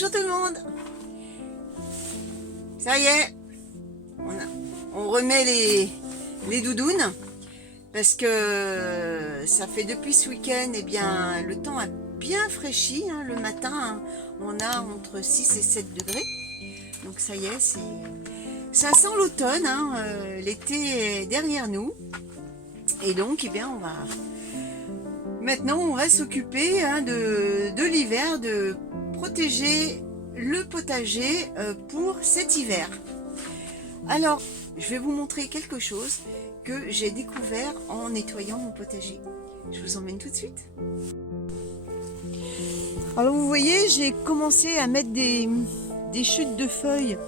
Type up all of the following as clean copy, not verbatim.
Bonjour tout le monde. Ça y est, on remet les doudounes parce que ça fait depuis ce week-end, eh bien, le temps a bien fraîchi. Hein, le matin, hein, on a entre 6 et 7 degrés. Donc ça y est, ça sent l'automne. Hein, l'été est derrière nous. Et donc, eh bien, maintenant, on va s'occuper de l'hiver, de protéger le potager pour cet hiver. Alors, je vais vous montrer quelque chose que j'ai découvert en nettoyant mon potager. Je vous emmène tout de suite. Alors, vous voyez, j'ai commencé à mettre des chutes de feuilles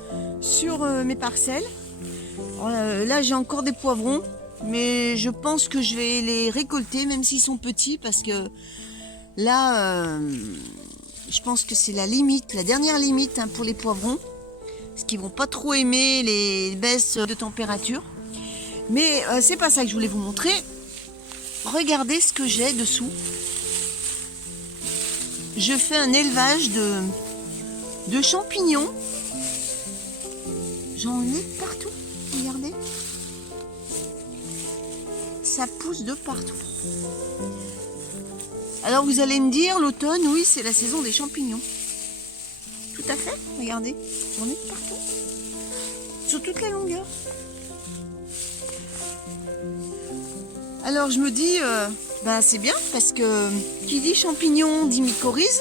sur mes parcelles. Alors, là, j'ai encore des poivrons, mais je pense que je vais les récolter, même s'ils sont petits, parce que là, je pense que c'est la limite, la dernière limite pour les poivrons, parce qu'ils vont pas trop aimer les baisses de température. Mais c'est pas ça que je voulais vous montrer. Regardez ce que j'ai dessous. Je fais un élevage de champignons. J'en ai partout. Regardez. Ça pousse de partout. Alors vous allez me dire, l'automne, oui, c'est la saison des champignons. Tout à fait, regardez, j'en ai partout. Sur toute la longueur. Alors je me dis, c'est bien, parce que qui dit champignon dit mycorhize.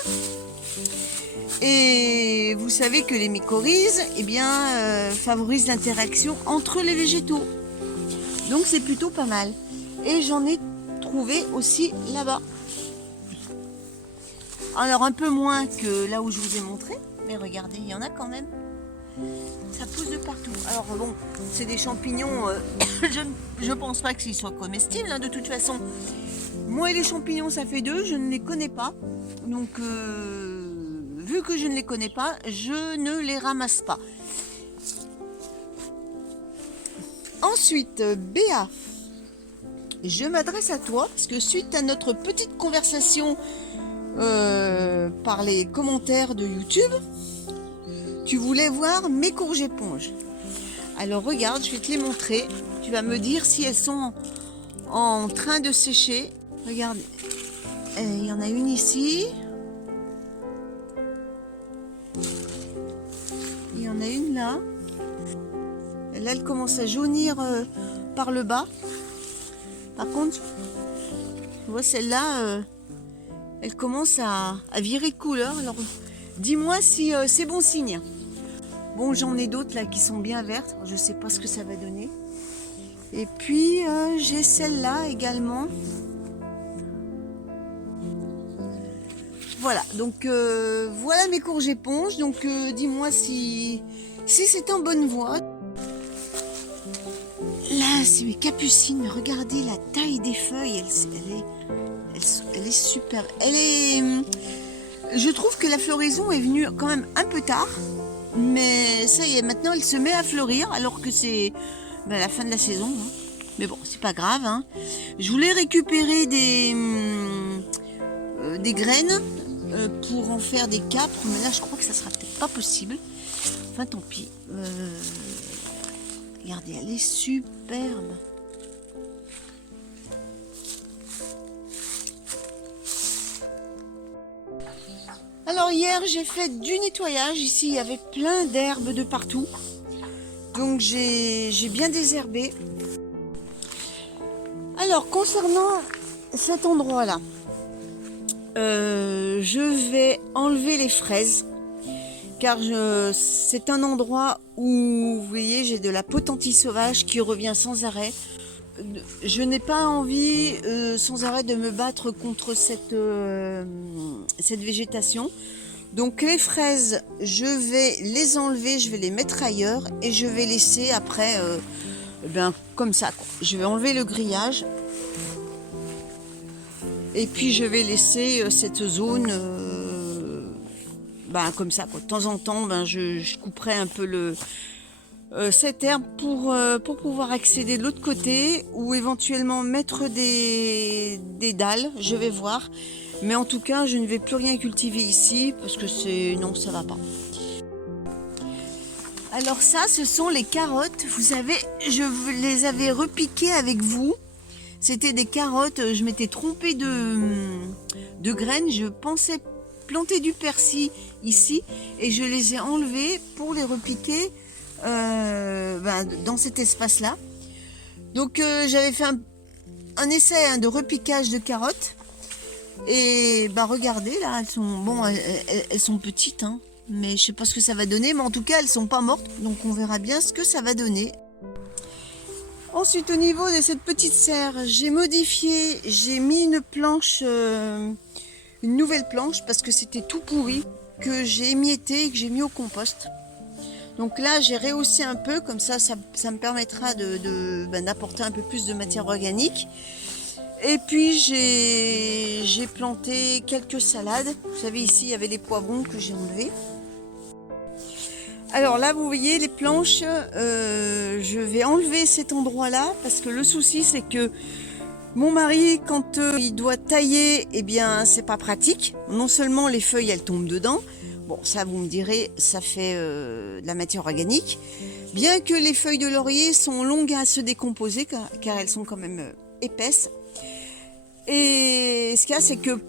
Et vous savez que les mycorhizes, eh bien, favorisent l'interaction entre les végétaux. Donc c'est plutôt pas mal. Et j'en ai trouvé aussi là-bas. Alors un peu moins que là où je vous ai montré, mais regardez, il y en a quand même. Ça pousse de partout. Alors bon, c'est des champignons, je pense pas qu'ils soient comestibles, de toute façon. Moi et les champignons, ça fait deux, je ne les connais pas. Donc vu que je ne les connais pas, je ne les ramasse pas. Ensuite, Béa, je m'adresse à toi, parce que suite à notre petite conversation par les commentaires de YouTube, tu voulais voir mes courges éponges. Alors regarde, je vais te les montrer. Tu vas me dire si elles sont en train de sécher. Regarde, il y en a une ici. Il y en a une là. Et là, elle commence à jaunir par le bas. Par contre, tu vois celle-là, elle commence à virer de couleur. Alors, dis-moi si c'est bon signe. Bon, j'en ai d'autres là qui sont bien vertes. Je ne sais pas ce que ça va donner. Et puis, j'ai celle-là également. Voilà, donc voilà mes courges éponges. Donc, dis-moi si c'est en bonne voie. Là, c'est mes capucines. Regardez la taille des feuilles. Elle est super. Je trouve que la floraison est venue quand même un peu tard. Mais ça y est, maintenant elle se met à fleurir alors que c'est la fin de la saison. Mais bon, c'est pas grave. Je voulais récupérer des graines pour en faire des capres. Mais là, je crois que ça sera peut-être pas possible. Enfin, tant pis. Regardez, elle est superbe. Alors hier, j'ai fait du nettoyage. Ici, il y avait plein d'herbes de partout. Donc, j'ai bien désherbé. Alors, concernant cet endroit-là, je vais enlever les fraises. Car c'est un endroit où, vous voyez, j'ai de la potentie sauvage qui revient sans arrêt. Je n'ai pas envie sans arrêt de me battre contre cette végétation. Donc les fraises, je vais les enlever, je vais les mettre ailleurs et je vais laisser après, comme ça, quoi. Je vais enlever le grillage et puis je vais laisser cette zone comme ça, quoi. De temps en temps, je couperai un peu cette herbe pour pouvoir accéder de l'autre côté ou éventuellement mettre des dalles, je vais voir. Mais en tout cas, je ne vais plus rien cultiver ici parce que non, ça va pas. Alors ça, ce sont les carottes. Vous savez, je les avais repiquées avec vous. C'était des carottes, je m'étais trompée de graines. Je pensais planter du persil ici et je les ai enlevées pour les repiquer dans cet espace-là. Donc j'avais fait un essai de repiquage de carottes. Et regardez, là, elles sont petites, hein. Mais je sais pas ce que ça va donner, mais en tout cas elles sont pas mortes, donc on verra bien ce que ça va donner. Ensuite, au niveau de cette petite serre, j'ai modifié, j'ai mis une planche, une nouvelle planche parce que c'était tout pourri, que j'ai émietté et que j'ai mis au compost. Donc là j'ai rehaussé un peu, comme ça me permettra d'apporter un peu plus de matière organique. Et puis j'ai planté quelques salades. Vous savez, ici il y avait des poivrons que j'ai enlevés. Alors là vous voyez les planches, je vais enlever cet endroit là parce que le souci c'est que mon mari quand il doit tailler, eh bien c'est pas pratique. Non seulement les feuilles elles tombent dedans, bon ça vous me direz ça fait de la matière organique, bien que les feuilles de laurier sont longues à se décomposer car elles sont quand même épaisses. Et ce qu'il y a, c'est que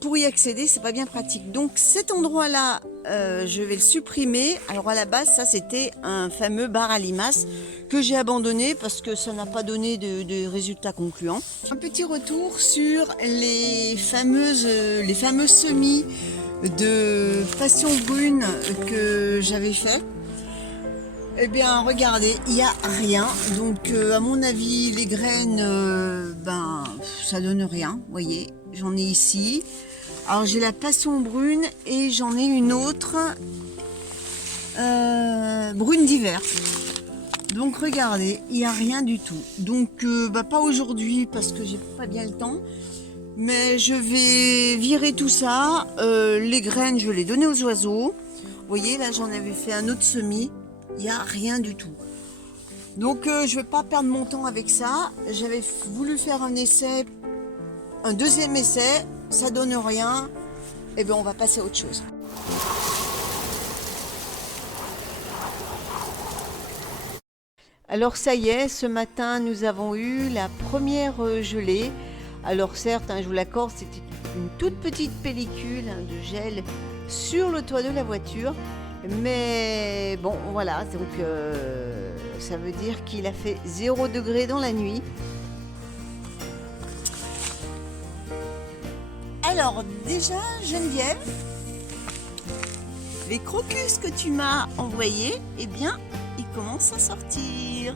pour y accéder, c'est pas bien pratique. Donc cet endroit-là, je vais le supprimer. Alors à la base, ça c'était un fameux bar à limaces que j'ai abandonné parce que ça n'a pas donné de résultats concluants. Un petit retour sur les fameux semis de passion brune que j'avais fait. Eh bien, regardez, il n'y a rien. Donc, à mon avis, les graines, ça donne rien. Vous voyez, j'en ai ici. Alors, j'ai la passion brune et j'en ai une autre brune d'hiver. Donc, regardez, il n'y a rien du tout. Donc, pas aujourd'hui parce que j'ai pas bien le temps. Mais je vais virer tout ça. Les graines, je vais les donner aux oiseaux. Vous voyez, là, j'en avais fait un autre semis. Il n'y a rien du tout. Donc je ne vais pas perdre mon temps avec ça. J'avais voulu faire un essai, un deuxième essai, ça donne rien. Et bien on va passer à autre chose. Alors ça y est, ce matin nous avons eu la première gelée. Alors certes, je vous l'accorde, c'était une toute petite pellicule de gel sur le toit de la voiture. Mais bon, voilà, donc ça veut dire qu'il a fait 0 degré dans la nuit. Alors déjà, Geneviève, les crocus que tu m'as envoyés, eh bien, ils commencent à sortir.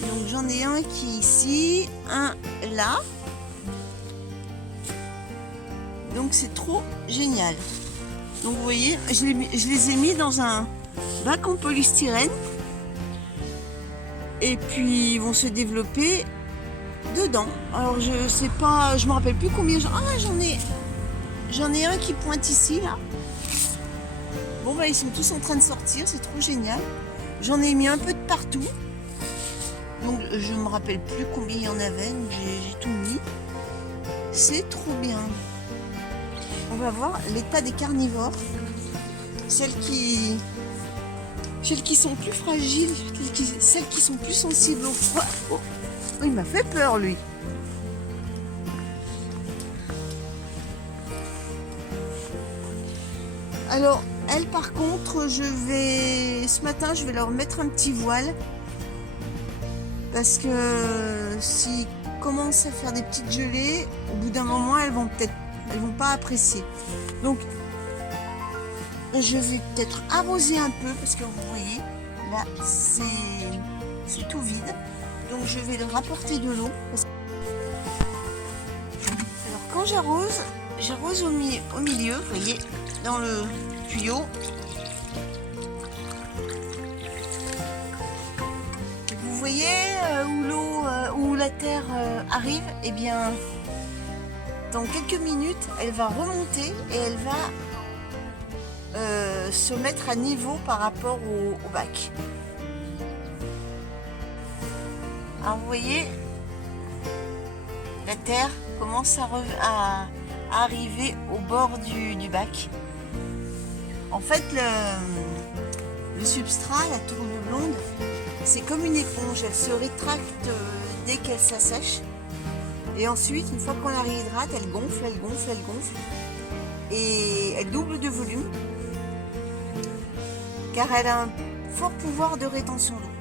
Donc j'en ai un qui est ici, un là. Donc c'est trop génial. Donc vous voyez, je les ai mis dans un bac en polystyrène et puis ils vont se développer dedans. Alors je sais pas, je me rappelle plus combien j'en ai un qui pointe ici là. Bon ils sont tous en train de sortir, c'est trop génial. J'en ai mis un peu de partout. Donc je me rappelle plus combien il y en avait, donc j'ai tout mis. C'est trop bien. On va voir l'état des carnivores, celles qui sont plus fragiles, celles qui sont plus sensibles au froid. Oh, il m'a fait peur lui. Alors elles par contre, ce matin je vais leur mettre un petit voile parce que s'ils commencent à faire des petites gelées, au bout d'un moment elles vont pas apprécier. Donc je vais peut-être arroser un peu parce que vous voyez là c'est tout vide. Donc je vais leur apporter de l'eau. Alors quand j'arrose au milieu, vous voyez, dans le tuyau. Vous voyez où la terre arrive, et bien dans quelques minutes, elle va remonter et elle va se mettre à niveau par rapport au bac. Alors vous voyez, la terre commence à arriver au bord du bac. En fait, le substrat, la tourbe blonde, c'est comme une éponge. Elle se rétracte dès qu'elle s'assèche. Et ensuite, une fois qu'on la réhydrate, elle gonfle, elle gonfle, elle gonfle. Et elle double de volume. Car elle a un fort pouvoir de rétention d'eau.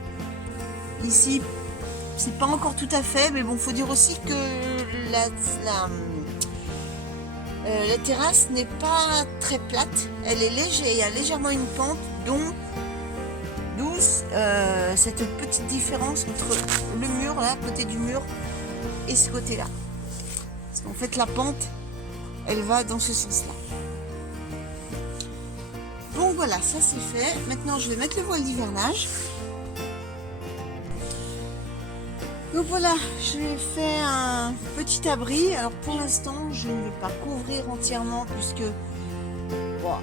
Ici, c'est pas encore tout à fait, mais bon, faut dire aussi que la terrasse n'est pas très plate, elle est légère, il y a légèrement une pente, d'où cette petite différence entre le mur, là, côté du mur, et ce côté-là. Parce qu'en fait, la pente, elle va dans ce sens-là. Bon, voilà, ça c'est fait. Maintenant, je vais mettre le voile d'hivernage. Donc voilà, je vais faire un petit abri. Alors pour l'instant, je ne vais pas couvrir entièrement puisque bon,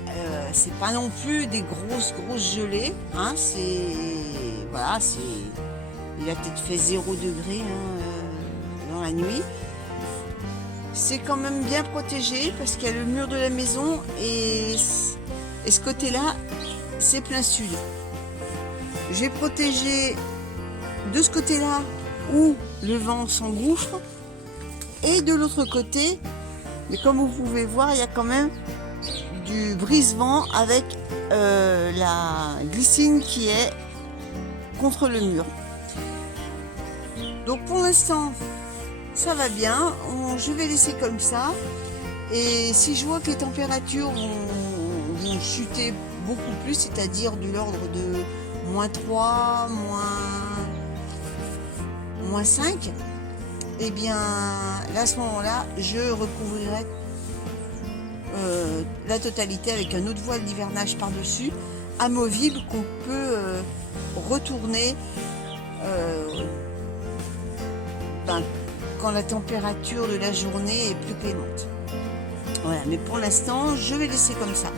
c'est pas non plus des grosses gelées. Hein, voilà, il a peut-être fait 0 degré dans la nuit. C'est quand même bien protégé parce qu'il y a le mur de la maison et ce côté-là, c'est plein sud. J'ai protégé de ce côté-là où le vent s'engouffre et de l'autre côté, mais comme vous pouvez voir, il y a quand même du brise-vent avec la glycine qui est contre le mur. Donc pour l'instant ça va bien, je vais laisser comme ça, et si je vois que les températures vont chuter beaucoup plus, c'est-à-dire de l'ordre de -3, -5, et bien là, à ce moment-là, je recouvrirai la totalité avec un autre voile d'hivernage par-dessus, amovible, qu'on peut retourner quand la température de la journée est plus clémente. Voilà, mais pour l'instant, je vais laisser comme ça.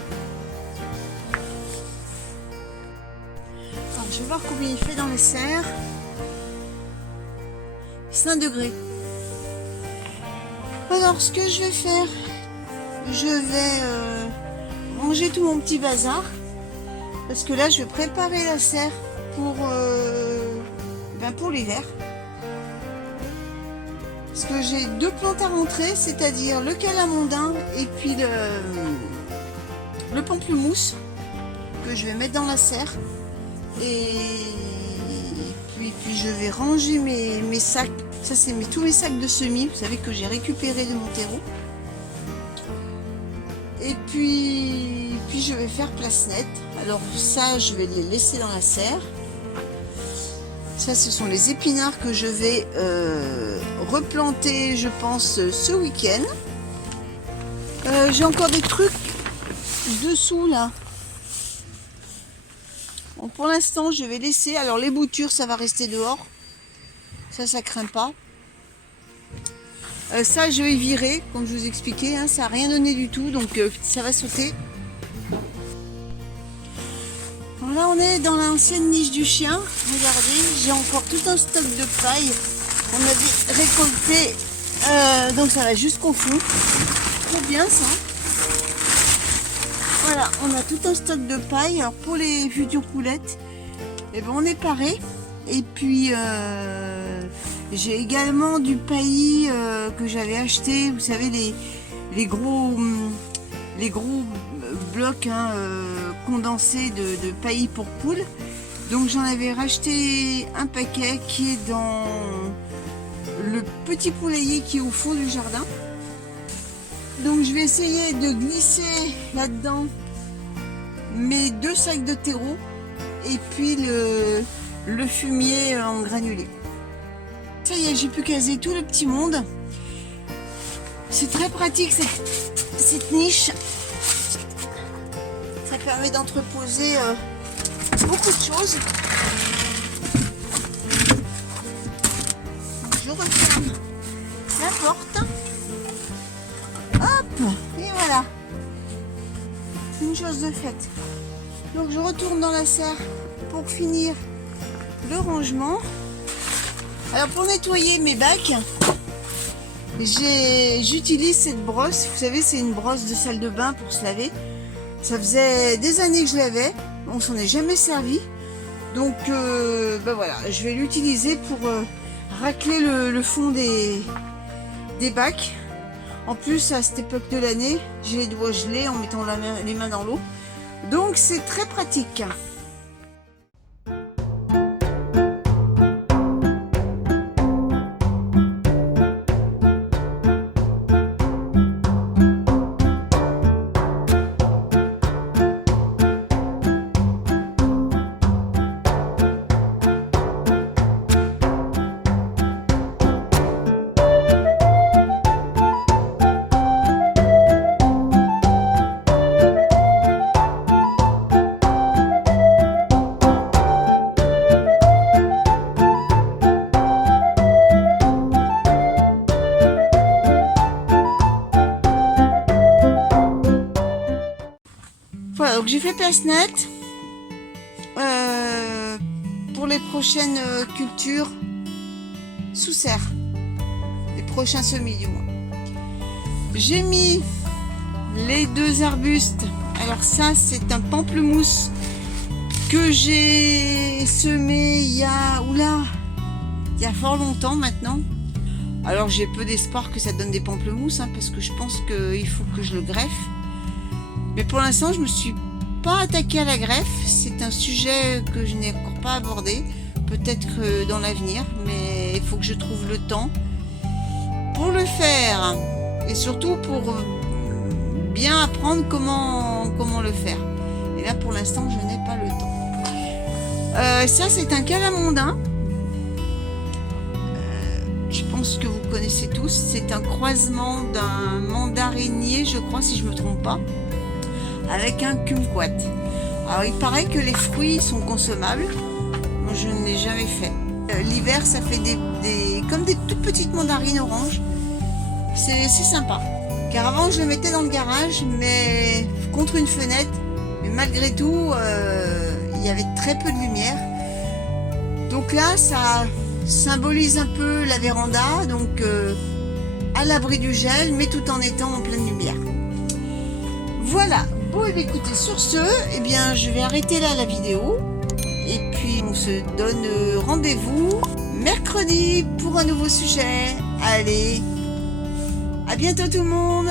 Alors, je vais voir combien il fait dans les serres. 5 degrés. Alors, ce que je vais faire, je vais ranger tout mon petit bazar, parce que là, je vais préparer la serre pour l'hiver. Parce que j'ai 2 plantes à rentrer, c'est-à-dire le calamondin et puis le pamplemousse que je vais mettre dans la serre. Et puis je vais ranger mes sacs. Ça, c'est tous mes sacs de semis, vous savez, que j'ai récupéré de mon terreau. Et puis je vais faire place nette. Alors ça, je vais les laisser dans la serre. Ça, ce sont les épinards que je vais replanter, je pense, ce week-end. J'ai encore des trucs dessous, là. Bon, pour l'instant, je vais laisser. Alors, les boutures, ça va rester dehors. Ça craint pas. Ça, je vais virer, comme je vous expliquais. Hein, ça n'a rien donné du tout, donc ça va sauter. Alors là, on est dans l'ancienne niche du chien. Regardez, j'ai encore tout un stock de paille qu'on avait récolté. Donc ça va jusqu'au fond. Trop bien ça. Voilà, on a tout un stock de paille. Alors pour les futures poulettes, eh ben, on est paré. Et puis j'ai également du paillis que j'avais acheté. Vous savez, les gros blocs condensés de paillis pour poules. Donc j'en avais racheté un paquet qui est dans le petit poulailler qui est au fond du jardin. Donc je vais essayer de glisser là-dedans mes 2 sacs de terreau et puis le fumier en granulé. Ça y est, j'ai pu caser tout le petit monde. C'est très pratique cette niche. Ça permet d'entreposer beaucoup de choses. Je referme la porte. Hop, et voilà. une chose de faite. Donc je retourne dans la serre pour finir le rangement. Alors pour nettoyer mes bacs, j'utilise cette brosse. Vous savez, c'est une brosse de salle de bain pour se laver. Ça faisait des années que je l'avais, on s'en est jamais servi. Donc ben voilà, je vais l'utiliser pour racler le fond des bacs. En plus, à cette époque de l'année, j'ai les doigts gelés en mettant les mains dans l'eau. Donc c'est très pratique. Voilà, donc j'ai fait place nette pour les prochaines cultures sous serre, les prochains semis du moins. J'ai mis les 2 arbustes. Alors ça, c'est un pamplemousse que j'ai semé il y a fort longtemps maintenant. Alors j'ai peu d'espoir que ça donne des pamplemousses, parce que je pense qu'il faut que je le greffe. Mais pour l'instant, je me suis pas attaquée à la greffe. C'est un sujet que je n'ai encore pas abordé. Peut-être que dans l'avenir, mais il faut que je trouve le temps pour le faire. Et surtout pour bien apprendre comment le faire. Et là, pour l'instant, je n'ai pas le temps. Ça, c'est un calamondin. Je pense que vous connaissez tous. C'est un croisement d'un mandarinier, je crois, si je ne me trompe pas, avec un kumquat. Alors il paraît que les fruits sont consommables. Moi je ne l'ai jamais fait. L'hiver ça fait comme des toutes petites mandarines oranges. C'est sympa. Car avant je le mettais dans le garage, mais contre une fenêtre. Mais malgré tout, il y avait très peu de lumière. Donc là ça symbolise un peu la véranda. Donc à l'abri du gel, mais tout en étant en pleine lumière. Voilà. Bon, et bien, écoutez, sur ce, eh bien, je vais arrêter là la vidéo. Et puis, on se donne rendez-vous mercredi pour un nouveau sujet. Allez, à bientôt tout le monde!